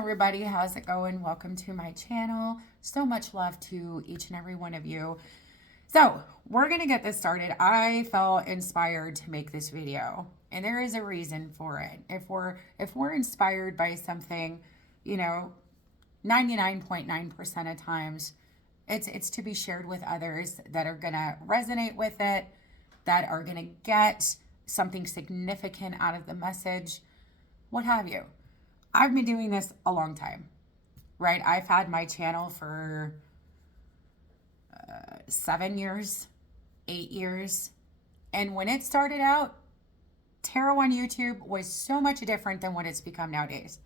everybody, how's it going? Welcome to my channel. So much love to each and every one of you. So we're gonna get this started. I felt inspired to make this video, and there is a reason for it. If we're inspired by something, 99.9% of times it's to be shared with others that are gonna resonate with it, that are gonna get something significant out of the message, what have you. I've been doing this a long time, right? I've had my channel for 7 years, 8 years. And when it started out, tarot on YouTube was so much different than what it's become nowadays.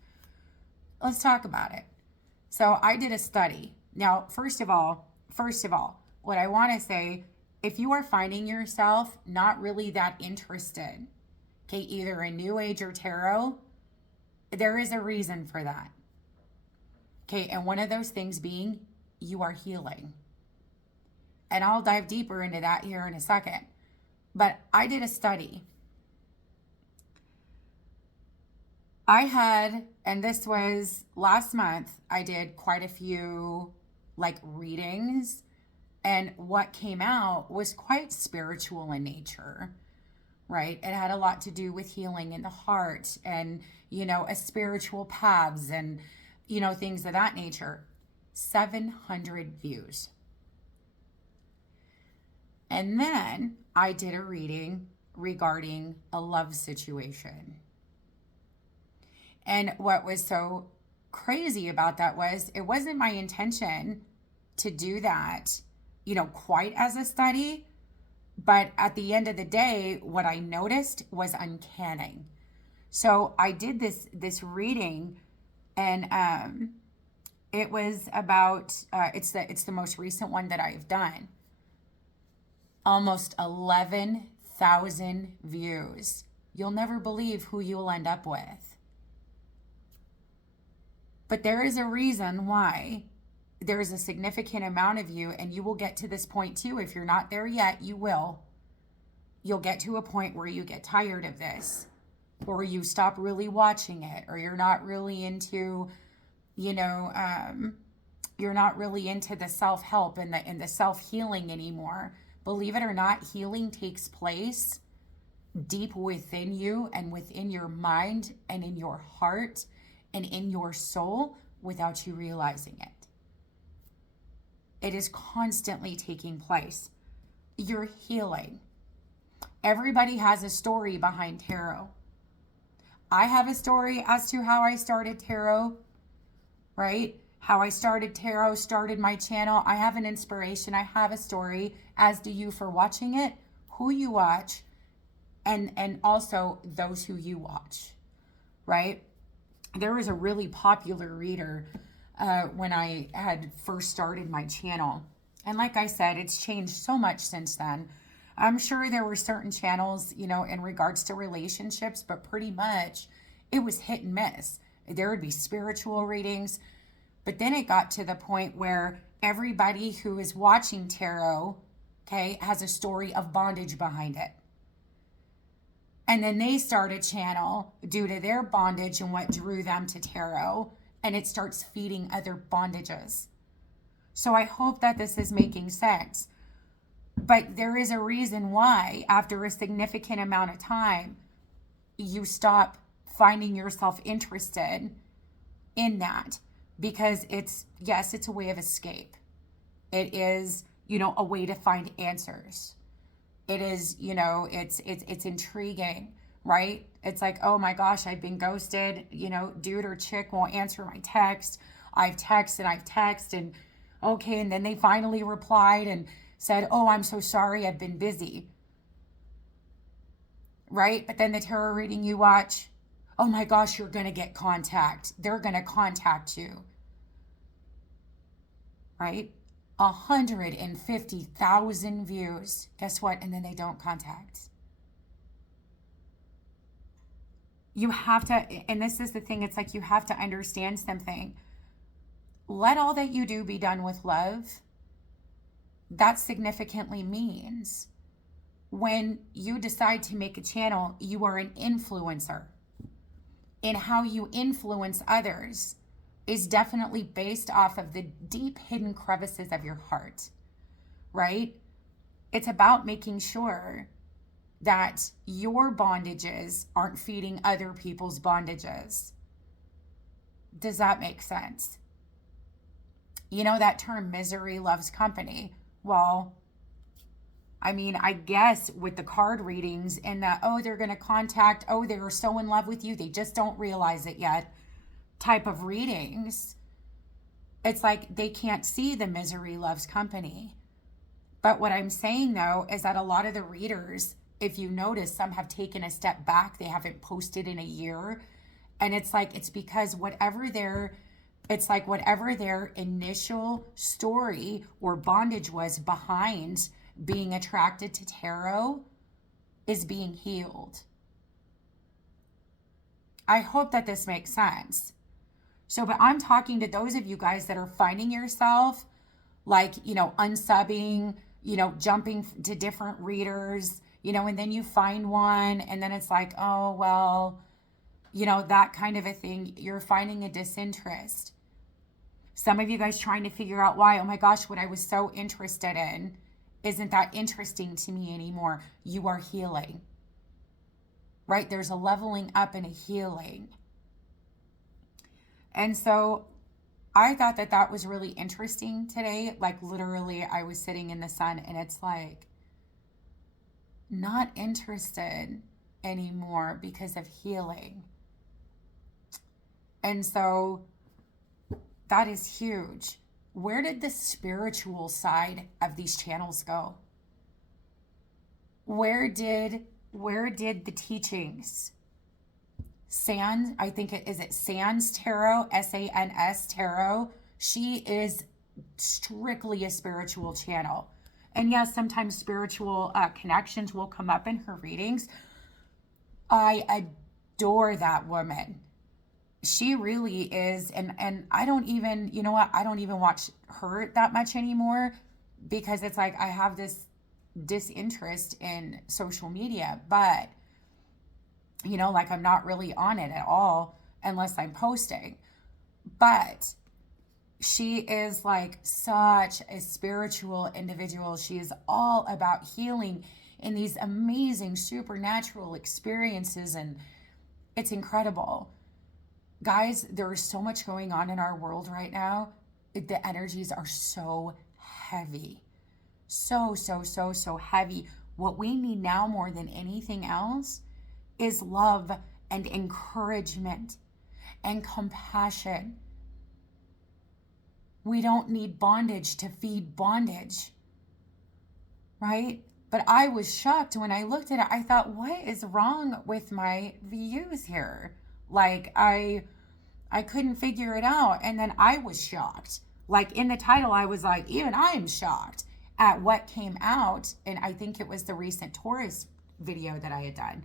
Let's talk about it. So I did a study. Now, first of all, what I want to say, if you are finding yourself not really that interested, okay, either in New Age or tarot, there is a reason for that. Okay, and one of those things being you are healing. And I'll dive deeper into that here in a second. But I did a study. And this was last month, I did quite a few readings. And what came out was quite spiritual in nature, right? It had a lot to do with healing in the heart and, a spiritual paths and, things of that nature. 700 views. And then I did a reading regarding a love situation. And what was so crazy about that was it wasn't my intention to do that, quite as a study. But at the end of the day, what I noticed was uncanny. So I did this reading, and it was about it's the most recent one that I've done. Almost 11,000 views. You'll never believe who you'll end up with. But there is a reason why there is a significant amount of you, and you will get to this point too. If you're not there yet, you will. You'll get to a point where you get tired of this, or you stop really watching it, or you're not really into, you're not really into the self-help and the self-healing anymore. Believe it or not, healing takes place deep within you and within your mind and in your heart and in your soul without you realizing it. It is constantly taking place. You're healing. Everybody has a story behind tarot. I have a story as to how I started tarot, right? How I started tarot, started my channel. I have an inspiration. I have a story, as do you, for watching it, who you watch, and also those who you watch, right? There was a really popular reader when I had first started my channel. And like I said, it's changed so much since then. I'm sure there were certain channels, in regards to relationships, but pretty much it was hit and miss. There would be spiritual readings, but then it got to the point where everybody who is watching tarot, okay, has a story of bondage behind it. And then they start a channel due to their bondage and what drew them to tarot, and it starts feeding other bondages. So I hope that this is making sense. But there is a reason why, after a significant amount of time, you stop finding yourself interested in that. Because it's a way of escape. It is, a way to find answers. It is, it's intriguing, right? It's like, oh my gosh, I've been ghosted, dude or chick won't answer my text. I've texted and okay, and then they finally replied and said, oh, I'm so sorry, I've been busy. Right? But then the tarot reading you watch, oh my gosh, you're going to get contact. They're going to contact you. Right? 150,000 views. Guess what? And then they don't contact. You have to, and this is the thing, it's like you have to understand something. Let all that you do be done with love. That significantly means when you decide to make a channel, you are an influencer. In how you influence others, is definitely based off of the deep hidden crevices of your heart, right? It's about making sure that your bondages aren't feeding other people's bondages. Does that make sense? You know that term, misery loves company. Well, I mean, I guess with the card readings and that, oh, they're going to contact, oh, they're so in love with you, they just don't realize it yet type of readings, it's like they can't see the misery loves company. But what I'm saying though is that a lot of the readers, if you notice, some have taken a step back. They haven't posted in a year. And it's like, it's because whatever their initial story or bondage was behind being attracted to tarot is being healed. I hope that this makes sense. So, but I'm talking to those of you guys that are finding yourself like, unsubbing, jumping to different readers, and then you find one and then it's like, oh, well, that kind of a thing. You're finding a disinterest. Some of you guys trying to figure out why, oh my gosh, what I was so interested in isn't that interesting to me anymore. You are healing, right? There's a leveling up and a healing. And so I thought that that was really interesting today. Like literally I was sitting in the sun and it's like, not interested anymore because of healing. And so that is huge. Where did the spiritual side of these channels go? Where did the teachings? Sans, I think is it Sans Tarot, S-A-N-S Tarot. She is strictly a spiritual channel. And yes, sometimes spiritual connections will come up in her readings. I adore that woman. She really is. And I don't even, you know what? I don't even watch her that much anymore because it's like I have this disinterest in social media. But, like I'm not really on it at all unless I'm posting. But she is like such a spiritual individual. She is all about healing in these amazing supernatural experiences, and it's incredible. Guys, there is so much going on in our world right now. The energies are so heavy. So heavy. What we need now more than anything else is love and encouragement and compassion. We don't need bondage to feed bondage, right? But I was shocked when I looked at it. I thought, what is wrong with my views here? Like, I couldn't figure it out. And then I was shocked. Like in the title, I was like, even I am shocked at what came out. And I think it was the recent Taurus video that I had done.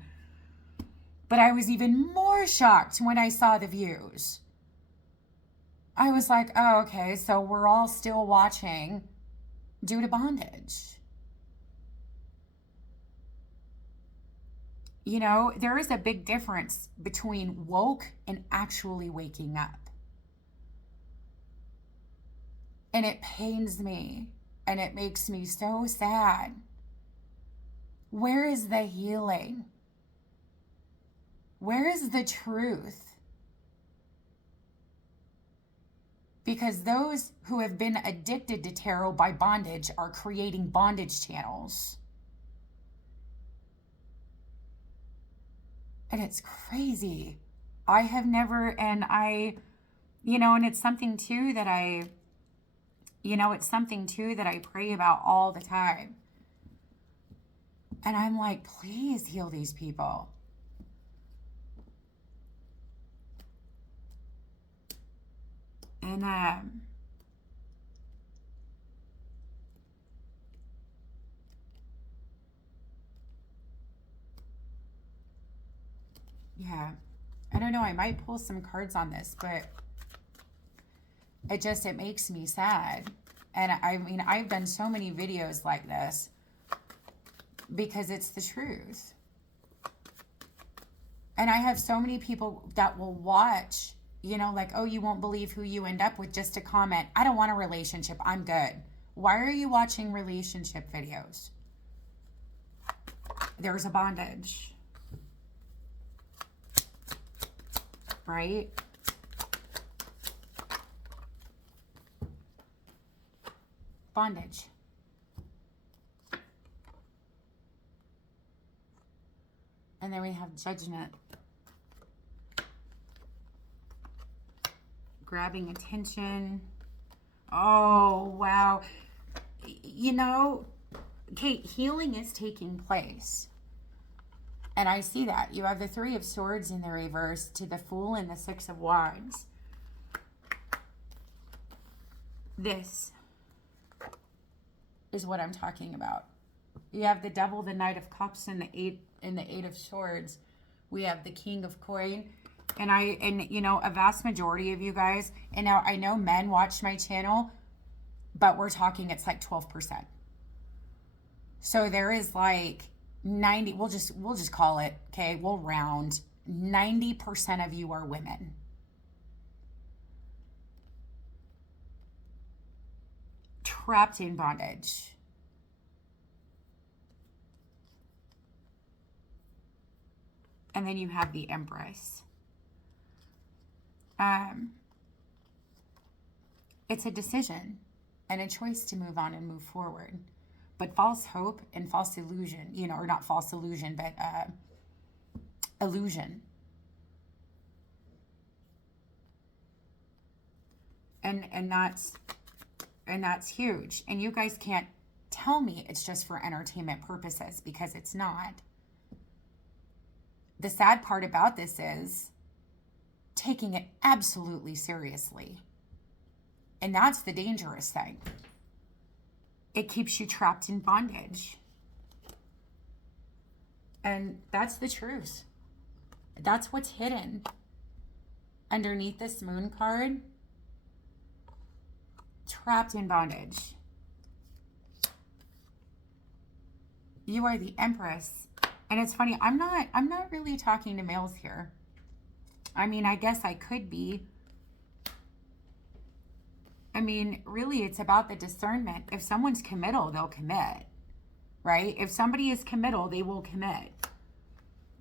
But I was even more shocked when I saw the views. I was like, oh, okay, so we're all still watching due to bondage. There is a big difference between woke and actually waking up. And it pains me and it makes me so sad. Where is the healing? Where is the truth? Because those who have been addicted to tarot by bondage are creating bondage channels. And it's crazy. I have never, and it's something too that I pray about all the time. And I'm like, please heal these people. And yeah, I don't know. I might pull some cards on this, but it makes me sad. And I mean, I've done so many videos like this because it's the truth. And I have so many people that will watch You know, like, oh, you won't believe who you end up with, just a comment. I don't want a relationship. I'm good. Why are you watching relationship videos? There's a bondage. Right? Bondage. And then we have judgment. Grabbing attention. Oh, wow. You know, Kate, healing is taking place. And I see that. You have the Three of Swords in the reverse to the Fool and the Six of Wands. This is what I'm talking about. You have the Devil, the Knight of Cups, and the Eight of Swords. We have the King of Coin. And you know, a vast majority of you guys, and now I know men watch my channel, but we're talking it's like 12%. So there is like 90, we'll just call it, okay, we'll round, 90% of you are women. Trapped in bondage. And then you have the Empress. It's a decision and a choice to move on and move forward. But false hope and false illusion, you know, or not false illusion, but illusion. And that's huge. And you guys can't tell me it's just for entertainment purposes, because it's not. The sad part about this is taking it absolutely seriously. And that's the dangerous thing. It keeps you trapped in bondage. And that's the truth. That's what's hidden underneath this Moon card. Trapped in bondage. You are the Empress. And it's funny, I'm not really talking to males here. I mean, I guess I could be. I mean, really, it's about the discernment. If someone's committal, they'll commit, right? If somebody is committal, they will commit.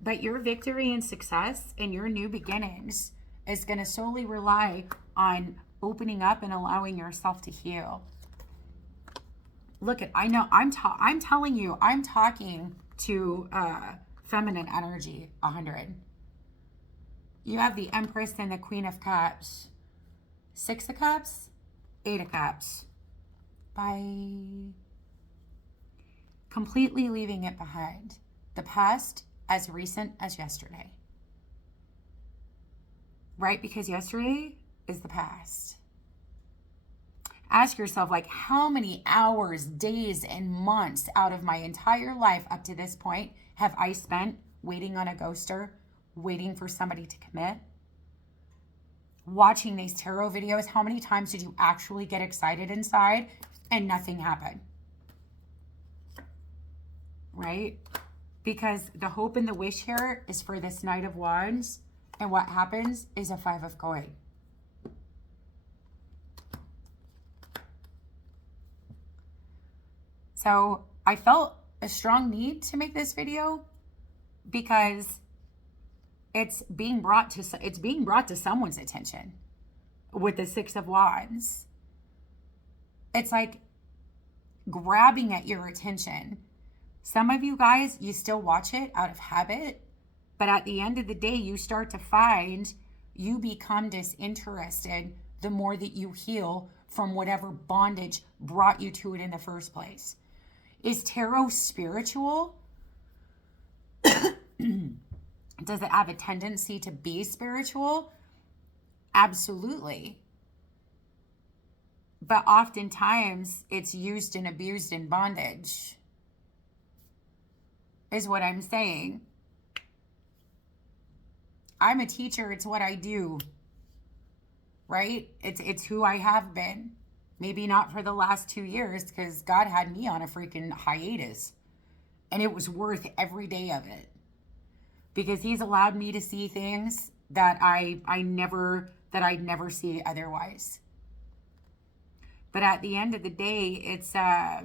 But your victory and success and your new beginnings is going to solely rely on opening up and allowing yourself to heal. Look at, I know, I'm telling you, I'm talking to feminine energy, 100. You have the Empress and the Queen of Cups. Six of Cups, Eight of Cups. Bye. Completely leaving it behind. The past as recent as yesterday. Right? Because yesterday is the past. Ask yourself, like, how many hours, days, and months out of my entire life up to this point have I spent waiting on a ghoster, waiting for somebody to commit? Watching these tarot videos, how many times did you actually get excited inside and nothing happened? Right? Because the hope and the wish here is for this Knight of Wands, and what happens is a Five of Coin. So I felt a strong need to make this video because it's being brought to someone's attention with the Six of Wands. It's like grabbing at your attention. Some of you guys, you still watch it out of habit, but at the end of the day, you start to find you become disinterested the more that you heal from whatever bondage brought you to it in the first place. Is tarot spiritual? Does it have a tendency to be spiritual? Absolutely. But oftentimes it's used and abused in bondage, is what I'm saying. I'm a teacher. It's what I do, right? It's who I have been. Maybe not for the last 2 years, because God had me on a freaking hiatus. And it was worth every day of it. Because he's allowed me to see things that I never that I'd never see otherwise. But at the end of the day, it's a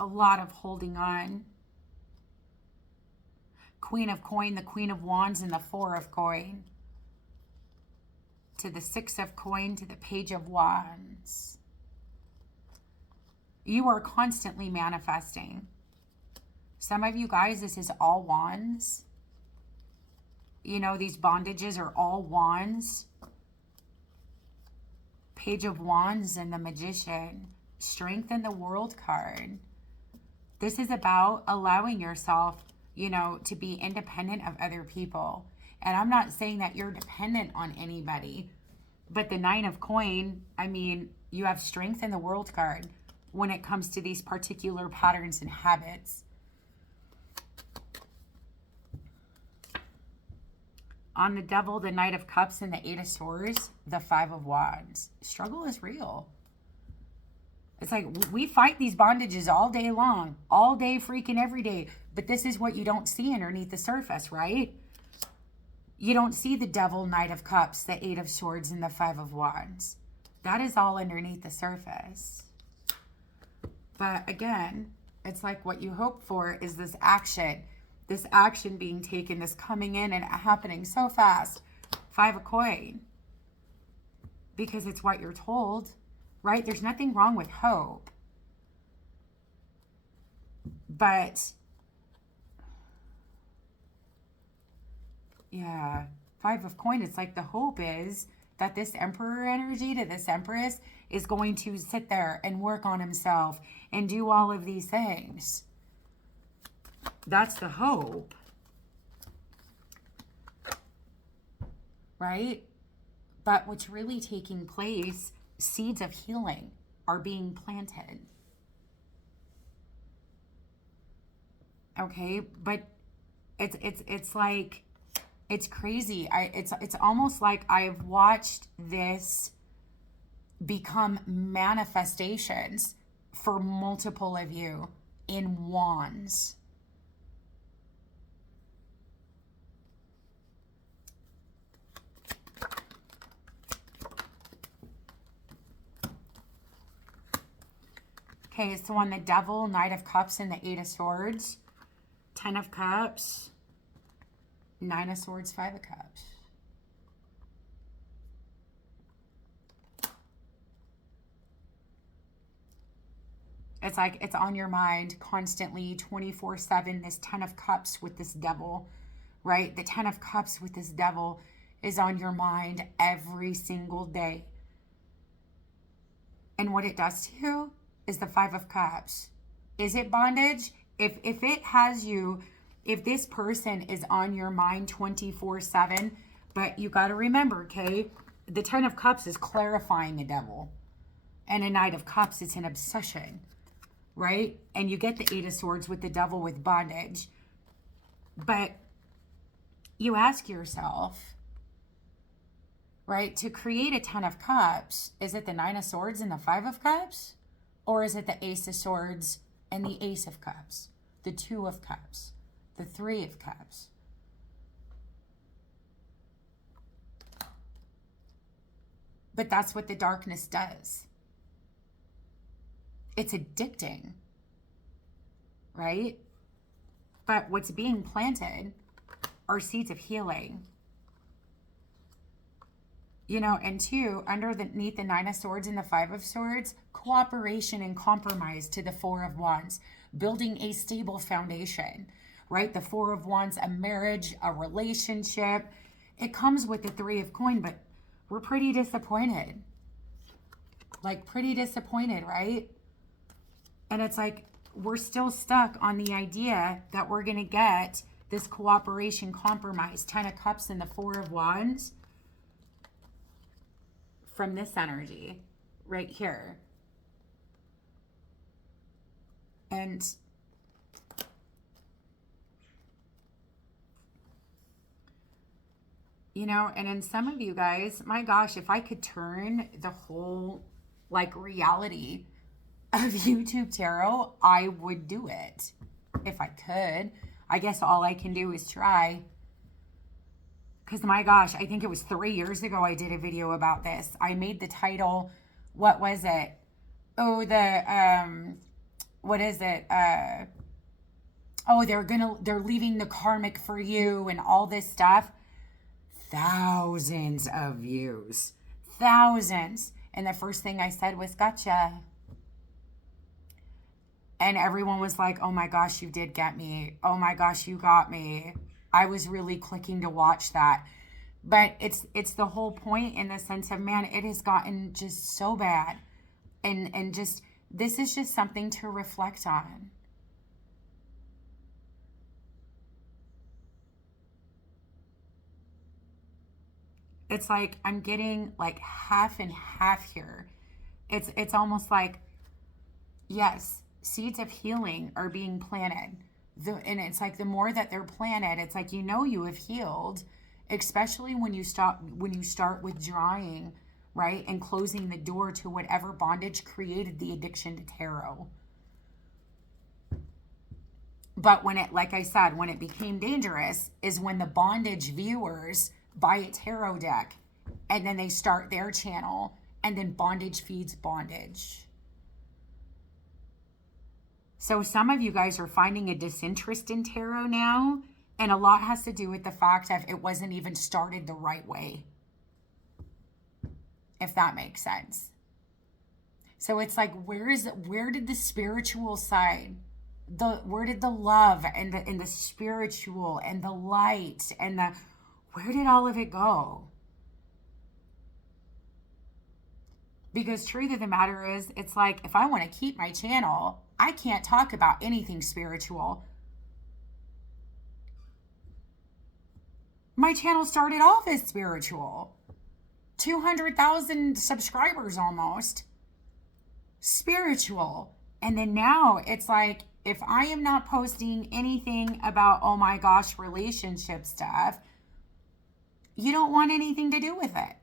lot of holding on. Queen of Coin, the Queen of Wands, and the Four of Coin. To the Six of Coin, to the Page of Wands. You are constantly manifesting. Some of you guys, this is all wands. You know, these bondages are all wands. Page of Wands and the Magician. Strength in the World card. This is about allowing yourself, you know, to be independent of other people. And I'm not saying that you're dependent on anybody. But the Nine of Coin, I mean, you have Strength in the World card when it comes to these particular patterns and habits. On the Devil, the Knight of Cups, and the Eight of Swords, the Five of Wands. Struggle is real. It's like we fight these bondages all day long, all day, freaking every day. But this is what you don't see underneath the surface, right? You don't see the Devil, Knight of Cups, the Eight of Swords, and the Five of Wands. That is all underneath the surface. But again, it's like what you hope for is this action being taken, this coming in and happening so fast. Five of Coin. Because it's what you're told, right? There's nothing wrong with hope. But, yeah, Five of Coin, it's like the hope is that this Emperor energy to this Empress is going to sit there and work on himself and do all of these things. That's the hope. Right? But what's really taking place, seeds of healing are being planted. Okay? But it's like, it's crazy. It's almost like I've watched this become manifestations for multiple of you in wands. Okay, so on the Devil, Knight of Cups, and the Eight of Swords, Ten of Cups, Nine of Swords, Five of Cups. It's like it's on your mind constantly, 24/7, this Ten of Cups with this Devil, right? The Ten of Cups with this Devil is on your mind every single day. And what it does to you is the Five of Cups. Is it bondage? If it has you, if this person is on your mind 24/7, but you got to remember, okay, the Ten of Cups is clarifying the Devil. And a Knight of Cups, it's an obsession, right? And you get the Eight of Swords with the Devil with bondage. But you ask yourself, right, to create a Ten of Cups, is it the Nine of Swords and the Five of Cups? Or is it the Ace of Swords and the Ace of Cups? The Two of Cups? The Three of Cups? But that's what the darkness does. It's addicting, right? But what's being planted are seeds of healing. You know, and two, underneath the Nine of Swords and the Five of Swords, cooperation and compromise to the Four of Wands, building a stable foundation, right? The Four of Wands, a marriage, a relationship. It comes with the Three of Coin, but we're pretty disappointed. Like, pretty disappointed, right? And it's like, we're still stuck on the idea that we're going to get this cooperation, compromise, Ten of Cups and the Four of Wands from this energy right here. And you know, and in some of you guys, my gosh, if I could turn the whole like reality of YouTube tarot, I would do it. if I could. I guess all I can do is try. Because my gosh, I think it was 3 years ago I did a video about this. I made the title, what was it? Oh, what is it? Oh, they're leaving the karmic for you and all this stuff. Thousands of views. Thousands. And the first thing I said was, gotcha. And everyone was like, oh my gosh, you did get me. Oh my gosh, you got me. I was really clicking to watch that. But it's the whole point in the sense of, man, it has gotten just so bad. And just, this is just something to reflect on. It's like I'm getting like half and half here. It's almost like, yes, seeds of healing are being planted. And it's like the more that they're planted, it's like, you have healed, especially when you start withdrawing, right? And closing the door to whatever bondage created the addiction to tarot. But when it, like I said, when it became dangerous is when the bondage viewers buy a tarot deck and then they start their channel and then bondage feeds bondage. So some of you guys are finding a disinterest in tarot now, and a lot has to do with the fact of it wasn't even started the right way, if that makes sense. So it's like, where did the spiritual side, where did the love and the spiritual and the light and where did all of it go? Because truth of the matter is, it's like, if I want to keep my channel, I can't talk about anything spiritual. My channel started off as spiritual. 200,000 subscribers almost. Spiritual. And then now it's like, if I am not posting anything about, oh my gosh, relationship stuff, you don't want anything to do with it.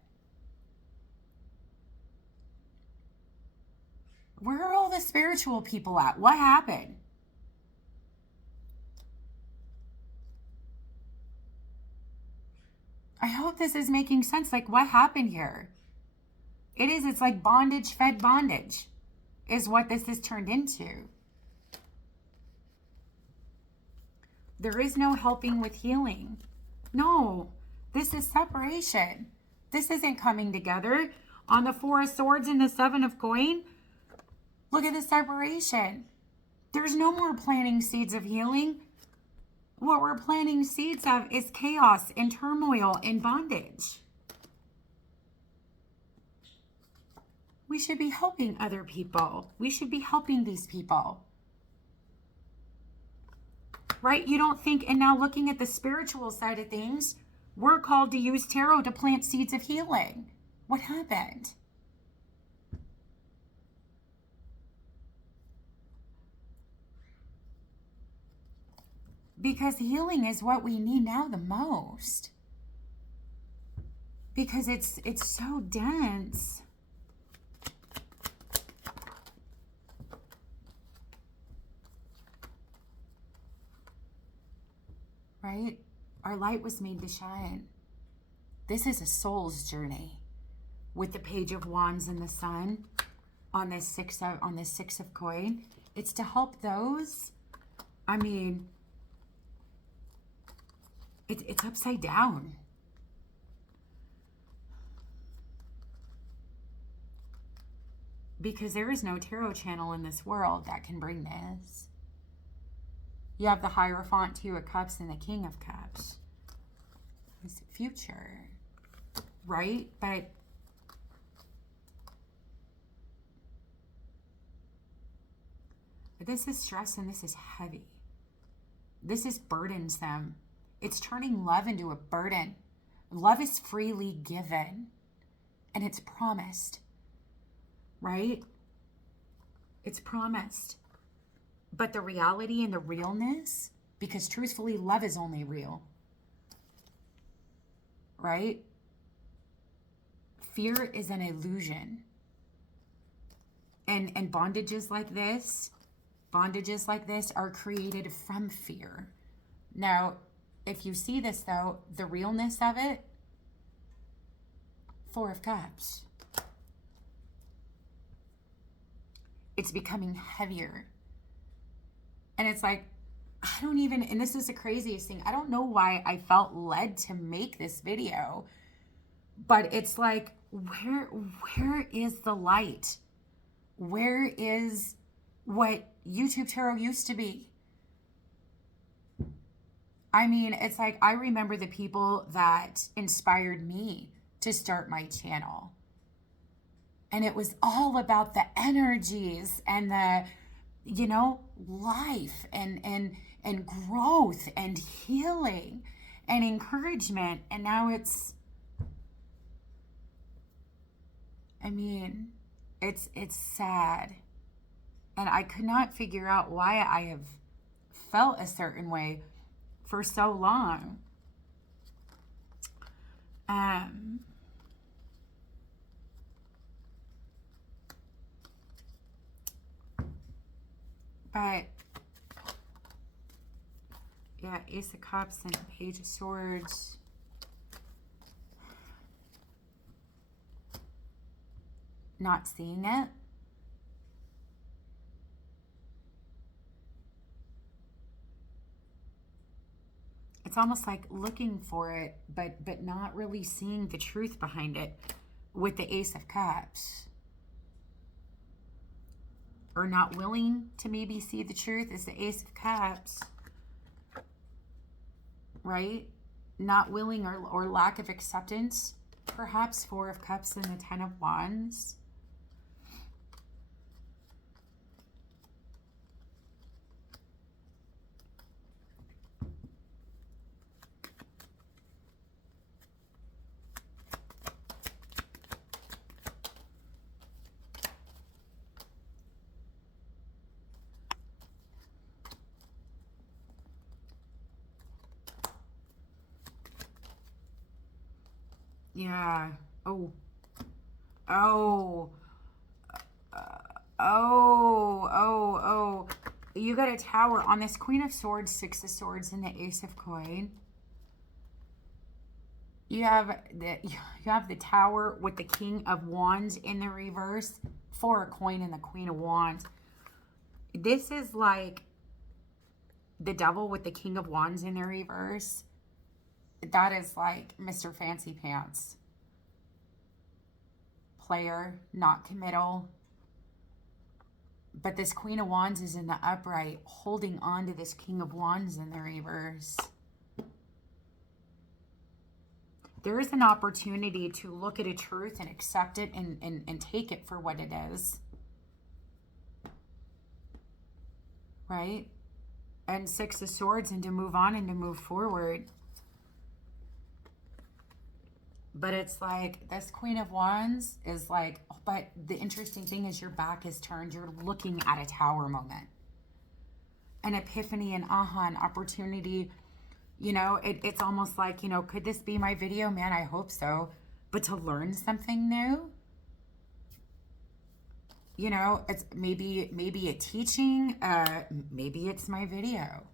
Where are all the spiritual people at? What happened? I hope this is making sense. Like, what happened here? It's like bondage fed bondage is what this has turned into. There is no helping with healing. No, this is separation. This isn't coming together. On the Four of Swords and the Seven of Coin, look at the separation. There's no more planting seeds of healing. What we're planting seeds of is chaos and turmoil and bondage. We should be helping other people. We should be helping these people. Right? You don't think, and now looking at the spiritual side of things, we're called to use tarot to plant seeds of healing. What happened? Because healing is what we need now the most. Because it's so dense. Right? Our light was made to shine. This is a soul's journey. With the Page of Wands and the Sun on this six of coin, it's to help those. I mean, it's upside down. Because there is no tarot channel in this world that can bring this. You have the Hierophant, Two of Cups, and the King of Cups. It's future, right? But this is stress and this is heavy. This is burdensome. It's turning love into a burden. Love is freely given and it's promised, right? It's promised. But the reality and the realness, because truthfully, love is only real, right? Fear is an illusion. And bondages like this, bondages like this are created from fear. Now, if you see this though, the realness of it, Four of Cups. It's becoming heavier. And it's like, I don't even, and this is the craziest thing, I don't know why I felt led to make this video, but it's like, where is the light? Where is what YouTube Tarot used to be? I mean, it's like, I remember the people that inspired me to start my channel. And it was all about the energies and the, you know, life and growth and healing and encouragement. And now it's, I mean, it's sad. And I could not figure out why I have felt a certain way for so long. But yeah, Ace of Cups and Page of Swords. Not seeing it. It's almost like looking for it, but not really seeing the truth behind it with the Ace of Cups. Or not willing to maybe see the truth is the Ace of Cups. Right? Not willing or lack of acceptance. Perhaps Four of Cups and the Ten of Wands. Yeah. Oh. Oh. Oh. You got a Tower on this Queen of Swords, Six of Swords, and the Ace of Coin. You have the Tower with the King of Wands in the reverse, Four of Coin and the Queen of Wands. This is like the Devil with the King of Wands in the reverse. That is like Mr. Fancy Pants. Player, not committal. But this Queen of Wands is in the upright, holding on to this King of Wands in the reverse. There is an opportunity to look at a truth and accept it and take it for what it is. Right? And Six of Swords, and to move on and to move forward. But it's like, this Queen of Wands is like, but the interesting thing is your back is turned. You're looking at a Tower moment. An epiphany, an aha, an opportunity. You know, it's almost like, you know, could this be my video? Man, I hope so. But to learn something new, you know, it's maybe a teaching, maybe it's my video.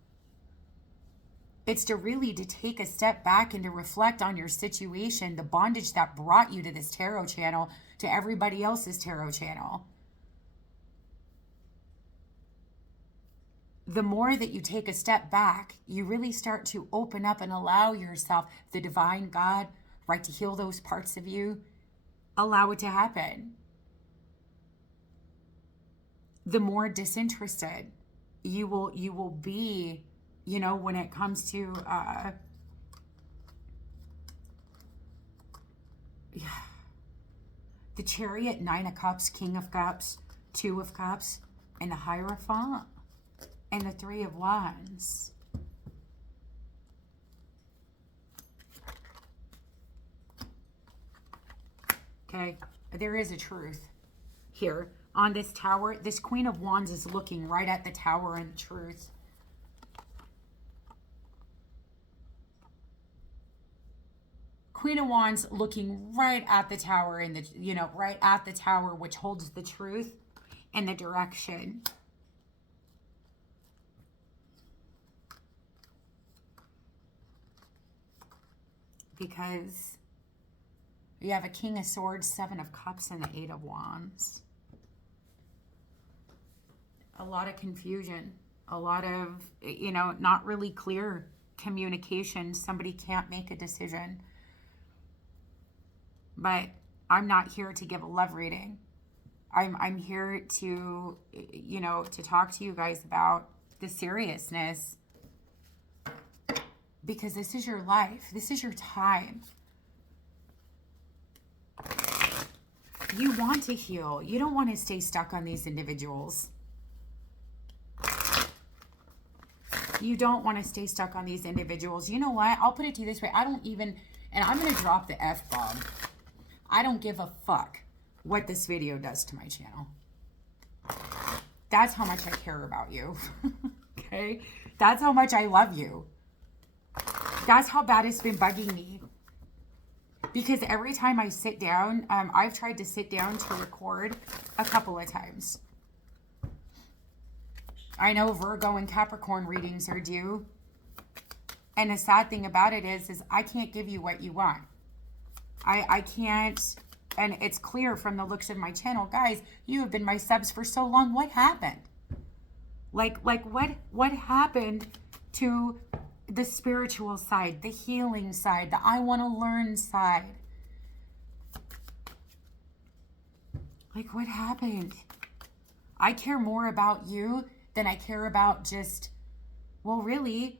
It's to really to take a step back and to reflect on your situation, the bondage that brought you to this tarot channel, to everybody else's tarot channel. The more that you take a step back, you really start to open up and allow yourself, the divine God, right, to heal those parts of you. Allow it to happen. The more disinterested you will be, you know, when it comes to the Chariot, Nine of Cups, King of Cups, Two of Cups, and the Hierophant, and the Three of Wands. Okay, there is a truth here. On this Tower, this Queen of Wands is looking right at the Tower and the truth. Queen of Wands looking right at the Tower and the, you know, right at the Tower, which holds the truth and the direction. because you have a King of Swords, Seven of Cups, and the Eight of Wands. A lot of confusion, a lot of, not really clear communication. Somebody can't make a decision. But I'm not here to give a love reading. I'm here to, to talk to you guys about the seriousness, because this is your life. This is your time. You want to heal. You don't want to stay stuck on these individuals. You don't want to stay stuck on these individuals. You know what? I'll put it to you this way. I don't even, and I'm going to drop the F-bomb. I don't give a fuck what this video does to my channel. That's how much I care about you. Okay? That's how much I love you. That's how bad it's been bugging me. Because every time I sit down, I've tried to sit down to record a couple of times. I know Virgo and Capricorn readings are due. And the sad thing about it is I can't give you what you want. I can't, and it's clear from the looks of my channel. Guys, you have been my subs for so long. What happened? Like what happened to the spiritual side, the healing side, the I want to learn side? Like, what happened? I care more about you than I care about just, well, really,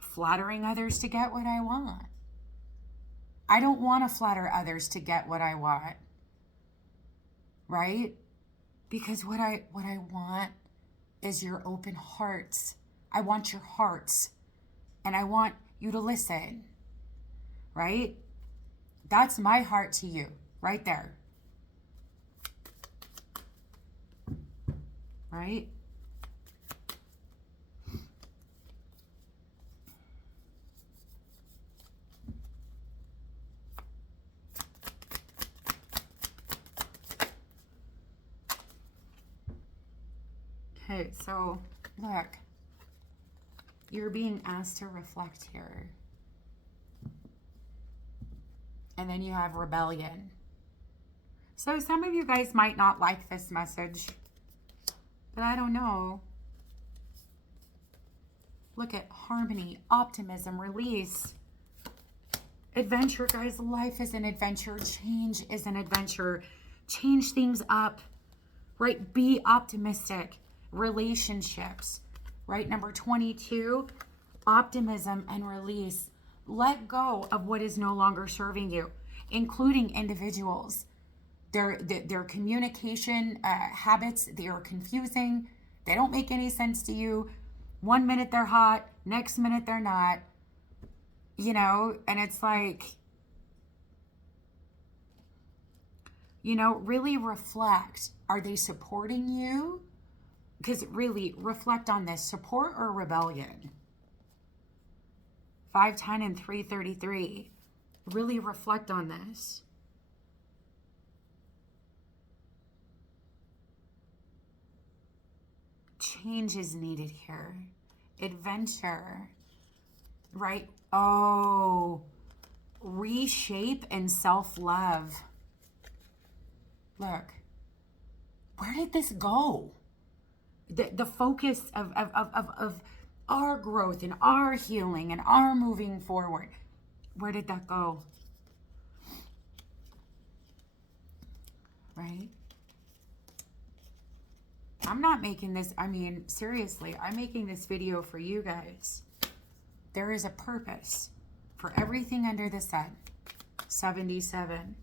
flattering others to get what I want. I don't want to flatter others to get what I want. Right? Because what I want is your open hearts. I want your hearts. And I want you to listen. Right? That's my heart to you. Right there. Right? Okay, so look, you're being asked to reflect here. And then you have rebellion. So some of you guys might not like this message, but I don't know. Look at harmony, optimism, release, adventure. Guys, life is an adventure. Change is an adventure. Change things up, right? Be optimistic. Relationships, right? Number 22, optimism and release. Let go of what is no longer serving you, including individuals. Their communication habits, they are confusing. They don't make any sense to you. One minute they're hot, next minute they're not. And it's like, really reflect. Are they supporting you? Because really, reflect on this. Support or rebellion? 510 and 333. Really reflect on this. Change is needed here. Adventure. Right? Oh. Reshape and self-love. Look. Where did this go? The focus of our growth and our healing and our moving forward. Where did that go? Right? I'm not making this, seriously, I'm making this video for you guys. There is a purpose for everything under the sun. 77.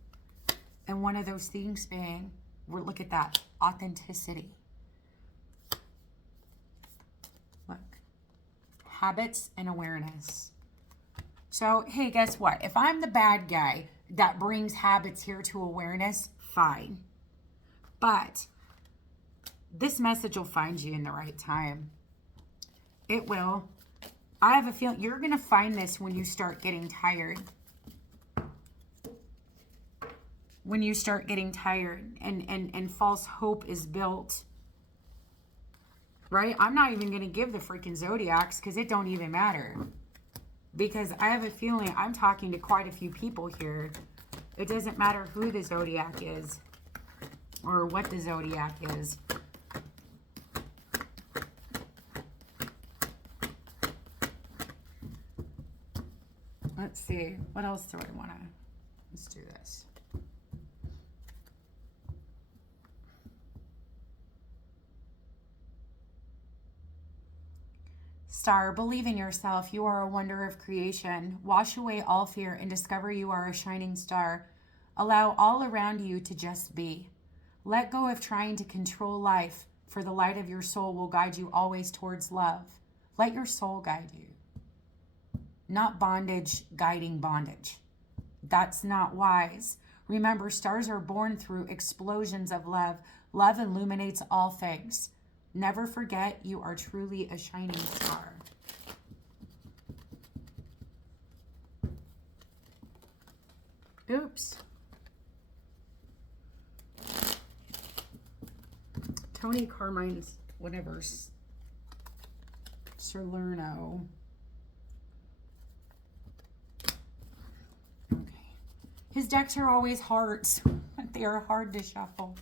And one of those things being, look at that, authenticity. Look, habits and awareness. So, hey, guess what? If I'm the bad guy that brings habits here to awareness, fine. But this message will find you in the right time. It will. I have a feeling you're going to find this when you start getting tired. When you start getting tired and false hope is built. Right? I'm not even going to give the freaking zodiacs because it don't even matter. because I have a feeling I'm talking to quite a few people here. It doesn't matter who the zodiac is or what the zodiac is. Let's see. What else do I want to... Let's do this. Star, believe in yourself. You are a wonder of creation. Wash away all fear and discover you are a shining star. Allow all around you to just be. Let go of trying to control life, for the light of your soul will guide you always towards love. Let your soul guide you. Not bondage guiding bondage. That's not wise. Remember, stars are born through explosions of love. Love illuminates all things. Never forget you are truly a shining star. Oops. Tony Carmine's whatever. Salerno. Okay. His decks are always hearts. They are hard to shuffle.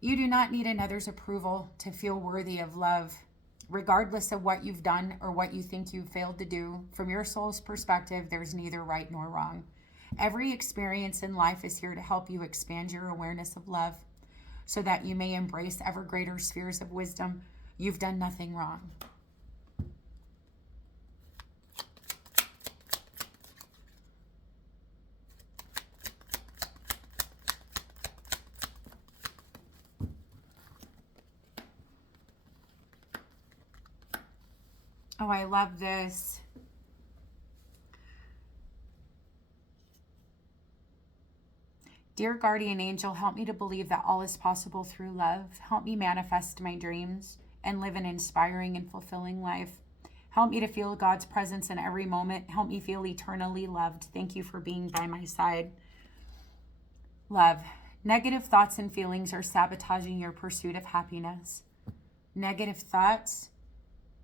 You do not need another's approval to feel worthy of love. Regardless of what you've done or what you think you've failed to do, from your soul's perspective, there's neither right nor wrong. Every experience in life is here to help you expand your awareness of love so that you may embrace ever greater spheres of wisdom. You've done nothing wrong. Oh, I love this. Dear guardian angel, help me to believe that all is possible through love. Help me manifest my dreams and live an inspiring and fulfilling life. Help me to feel God's presence in every moment. Help me feel eternally loved. Thank you for being by my side. Love. Negative thoughts and feelings are sabotaging your pursuit of happiness. Negative thoughts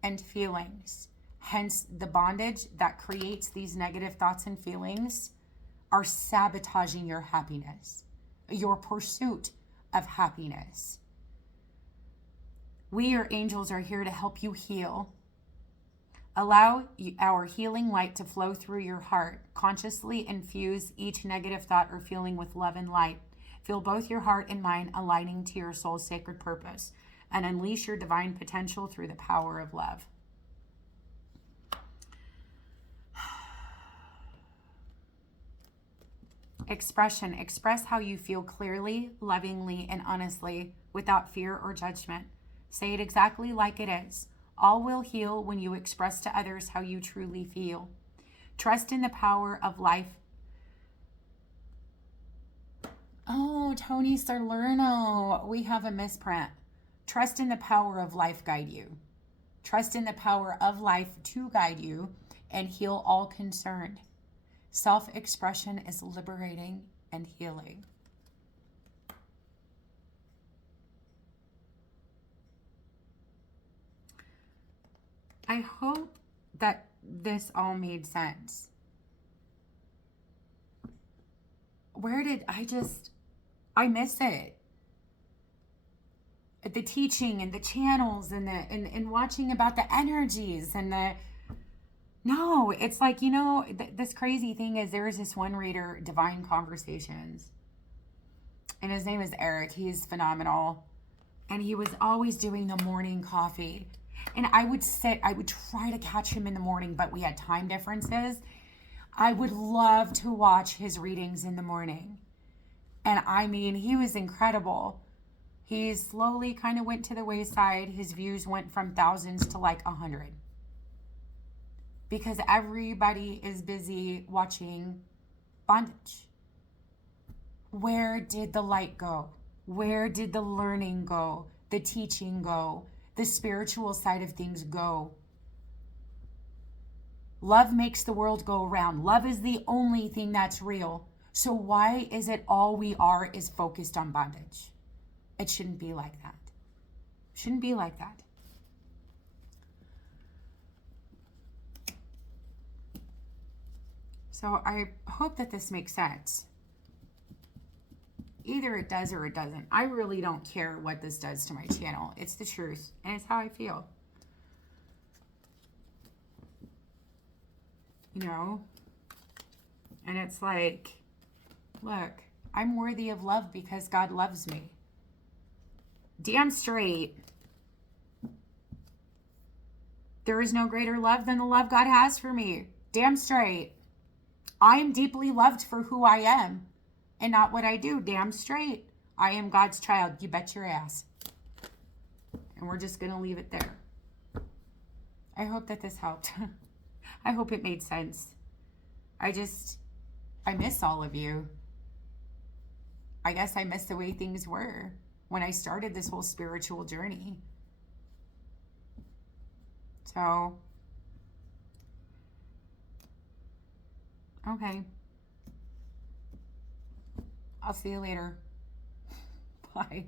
and feelings, hence the bondage that creates these negative thoughts and feelings, are sabotaging your happiness, your pursuit of happiness. We, your angels, are here to help you heal. Allow our healing light to flow through your heart. Consciously infuse each negative thought or feeling with love and light. Feel both your heart and mind aligning to your soul's sacred purpose, and unleash your divine potential through the power of love. Expression. Express how you feel clearly, lovingly, and honestly, without fear or judgment. Say it exactly like it is. All will heal when you express to others how you truly feel. Trust in the power of life. Oh, Tony Salerno. We have a misprint. Trust in the power of life guide you. Trust in the power of life to guide you and heal all concerned. Self-expression is liberating and healing. I hope that this all made sense. Where did I miss it? The teaching and the channels and and watching about the energies and no, it's like, this crazy thing is there is this one reader, Divine Conversations, and his name is Eric. He's phenomenal. And he was always doing the morning coffee. And I would try to catch him in the morning, but we had time differences. I would love to watch his readings in the morning. And I mean, he was incredible. He slowly kind of went to the wayside. His views went from thousands to like 100. Because everybody is busy watching bondage. Where did the light go? Where did the learning go? The teaching go? The spiritual side of things go? Love makes the world go around. Love is the only thing that's real. So why is it all we are is focused on bondage? It shouldn't be like that. Shouldn't be like that. So I hope that this makes sense. Either it does or it doesn't. I really don't care what this does to my channel. It's the truth, and it's how I feel. You know? And it's like, look, I'm worthy of love because God loves me. Damn straight. There is no greater love than the love God has for me. Damn straight. I am deeply loved for who I am and not what I do. Damn straight. I am God's child. You bet your ass. And we're just going to leave it there. I hope that this helped. I hope it made sense. I miss all of you. I guess I miss the way things were when I started this whole spiritual journey. So, okay. I'll see you later. Bye.